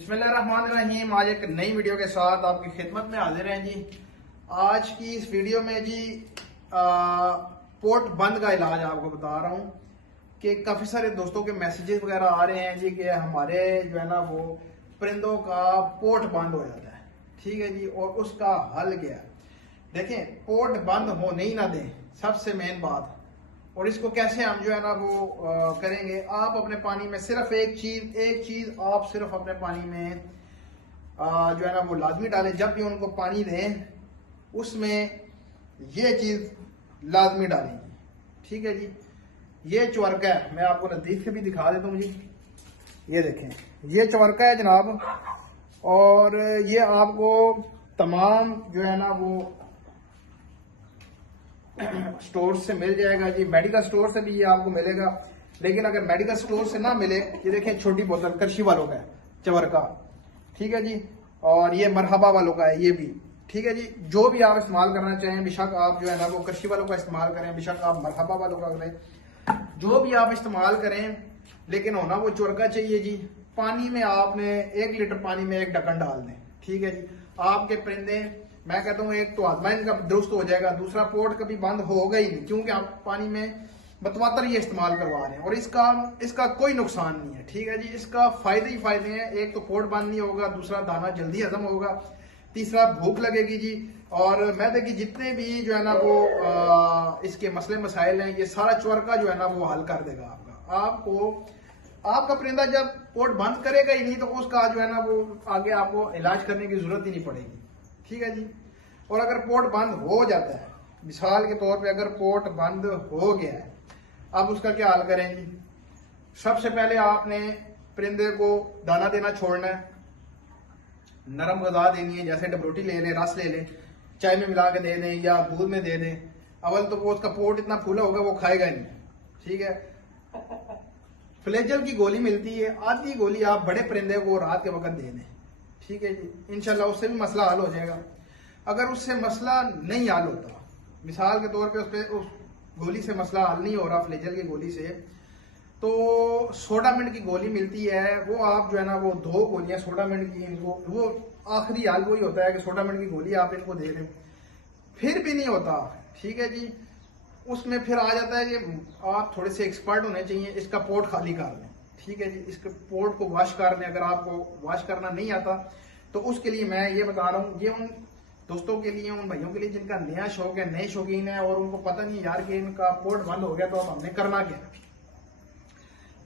बिस्मिल्लाहिर्रहमानिर्रहीम। आज एक नई वीडियो के साथ आपकी खिदमत में हाजिर हैं जी। आज की इस वीडियो में जी पोर्ट बंद का इलाज आपको बता रहा हूँ कि काफ़ी सारे दोस्तों के मैसेजेस वगैरह आ रहे हैं जी कि हमारे जो है ना वो परिंदों का पोर्ट बंद हो जाता है। ठीक है जी, और उसका हल क्या है? देखें, पोर्ट बंद होने ही ना दें, सबसे मेन बात। और इसको कैसे हम जो है ना वो करेंगे, आप अपने पानी में सिर्फ एक चीज आप सिर्फ अपने पानी में जो है ना वो लाजमी डालें। जब भी उनको पानी दें उसमें ये चीज लाजमी डालेंगे। ठीक है जी, ये चवर्का है, मैं आपको नजदीक से भी दिखा देता हूँ जी। ये देखें, ये चवर्का है जनाब, और ये आपको तमाम जो है ना वो स्टोर से मिल जाएगा जी। मेडिकल स्टोर से भी ये आपको मिलेगा, लेकिन अगर मेडिकल स्टोर से ना मिले, ये देखें छोटी बोतल कृषि वालों का है चवर्का। ठीक है जी, और ये मरहबा वालों का है ये भी। ठीक है जी, जो भी आप इस्तेमाल करना चाहें, बेशक आप जो है ना वो कृषि वालों का इस्तेमाल करें, बेशक आप मरहबा वालों का करें, जो भी आप इस्तेमाल करें, लेकिन होना वो चवर्का चाहिए जी। पानी में आपने 1 लीटर पानी में एक ढक्कन डाल दें। ठीक है जी, आपके परिंदे, मैं कहता हूँ, एक तो आजमा इनका दुरुस्त हो जाएगा, दूसरा पोर्ट कभी बंद होगा ही नहीं, क्योंकि आप पानी में मतवातर ये इस्तेमाल करवा रहे हैं और इसका कोई नुकसान नहीं है। ठीक है जी, इसका फायदे ही फायदे हैं। एक तो पोर्ट बंद नहीं होगा, दूसरा दाना जल्दी हजम होगा, तीसरा भूख लगेगी जी। और मैं देखिए जितने भी जो है ना वो इसके मसले मसाइल हैं, ये सारा चवर्का जो है ना वो हल कर देगा आपका परिंदा जब पोर्ट बंद करेगा ही नहीं, तो उसका जो है ना वो आगे आपको इलाज करने की जरूरत ही नहीं पड़ेगी। ठीक है जी, और अगर पोर्ट बंद हो जाता है, मिसाल के तौर पे अगर पोर्ट बंद हो गया है, अब उसका क्या हाल करें जी? सबसे पहले आपने परिंदे को दाना देना छोड़ना है, नरम गज़ा देनी है, जैसे डबरोटी ले लें, रस ले लें, चाय में मिला के दे दें या दूध में दे दें। अवल तो वो उसका पोर्ट इतना फूला होगा वो खाएगा नहीं। ठीक है, फ्लेजल की गोली मिलती है, आधी गोली आप बड़े परिंदे को रात के वक्त दे दें। ठीक है जी, इंशाल्लाह उससे भी मसला हल हो जाएगा। अगर उससे मसला नहीं हल होता, मिसाल के तौर पे उस गोली से मसला हल नहीं हो रहा, फ्लेजल की गोली से, तो सोडामिंट की गोली मिलती है, वो आप जो है ना वो 2 गोलियां सोडामिंट की, इनको वो आखिरी हाल वही होता है कि सोडामिंट की गोली आप इनको दे दें, फिर भी नहीं होता। ठीक है जी, उसमें फिर आ जाता है कि आप थोड़े से एक्सपर्ट होने चाहिए, इसका पोर्ट खाली कर लें। ठीक है जी, इसके पोर्ट को वॉश कर लें। अगर आपको वॉश करना नहीं आता तो उसके लिए मैं ये बता रहा हूँ, ये उन दोस्तों के लिए, उन भाइयों के लिए जिनका नया शौक है, नए शौकीन है, और उनको पता नहीं यार कि इनका पोर्ट बंद हो गया तो अब हमने करना क्या।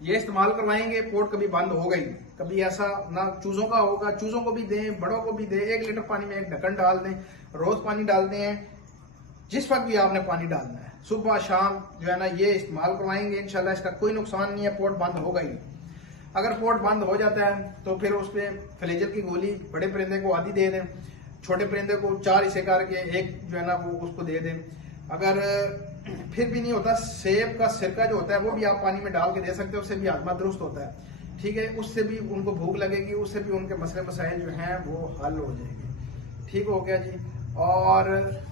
ये इस्तेमाल करवाएंगे, पोर्ट कभी बंद होगा ही नहीं, कभी ऐसा ना चूजों का होगा। चूजों को भी दें, बड़ों को भी दें, 1 लीटर पानी में एक ढक्कन डाल दें, रोज पानी डालते हैं, जिस वक्त भी आपने पानी डालना है, सुबह शाम जो है ना ये इस्तेमाल करवाएंगे, इंशाल्लाह इसका कोई नुकसान नहीं है, पोर्ट बंद होगा ही। अगर पोर्ट बंद हो जाता है तो फिर उसमें फ्लेजल की गोली बड़े परिंदे को आधी दे दें, छोटे परिंदे को 4 हिस्से करके एक जो है ना वो उसको दे दें। अगर फिर भी नहीं होता, सेब का सिरका जो होता है वो भी आप पानी में डाल के दे सकते हैं, उससे भी हाजमा दुरुस्त होता है। ठीक है, उससे भी उनको भूख लगेगी, उससे भी उनके मसले मसाइल जो हैं वो हल हो जाएंगे। ठीक हो गया जी। और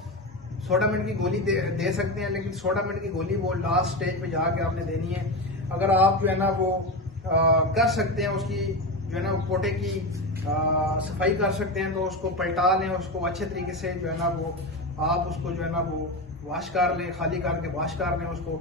सोडामिंट की गोली दे सकते हैं, लेकिन सोडामिंट की गोली वो लास्ट स्टेज पे जाके आपने देनी है। अगर आप जो है ना वो कर सकते हैं, उसकी जो है ना पोटे की सफाई कर सकते हैं, तो उसको पलटा लें, उसको अच्छे तरीके से जो है ना वो आप उसको जो है ना वो वॉश कर लें, खाली करके वॉश कर लें, उसको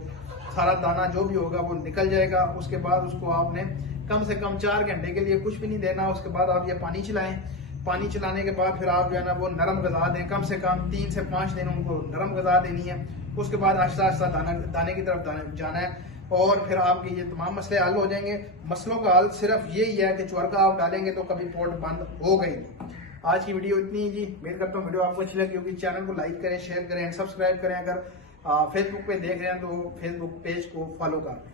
सारा दाना जो भी होगा वो निकल जाएगा। उसके बाद उसको आपने कम से कम 4 घंटे के लिए कुछ भी नहीं देना। उसके बाद आप ये पानी चलाएं, पानी चलाने के बाद फिर आप जो है ना वो नरम गज़ा दें, कम से कम 3 से 5 दिन उनको नरम गज़ा देनी है। उसके बाद आहिस्ता आहिस्ता दाने की तरफ जाना है, और फिर आपके ये तमाम मसले हल हो जाएंगे। मसलों का हल सिर्फ यही है कि चवर्का आप डालेंगे तो कभी पोर्ट बंद हो गई। आज की वीडियो इतनी ही जी, उम्मीद करता हूँ वीडियो आपको अच्छी लगी होगी। चैनल को लाइक करें, शेयर करें, सब्सक्राइब करें। अगर फेसबुक पे देख रहे हैं तो फेसबुक पेज को फॉलो कर लें।